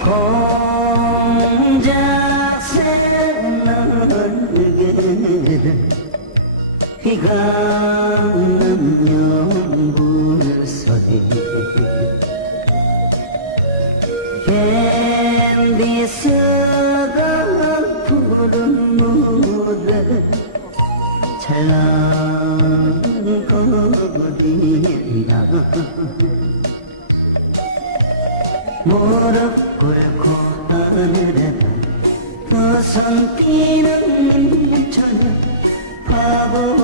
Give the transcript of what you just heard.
공자새 날개를 비가 오는 연불소리 캔디스가 부른 노래 찰랑거린다 무릎 꿇고 하늘에 그 손 뛰는 님처럼 바보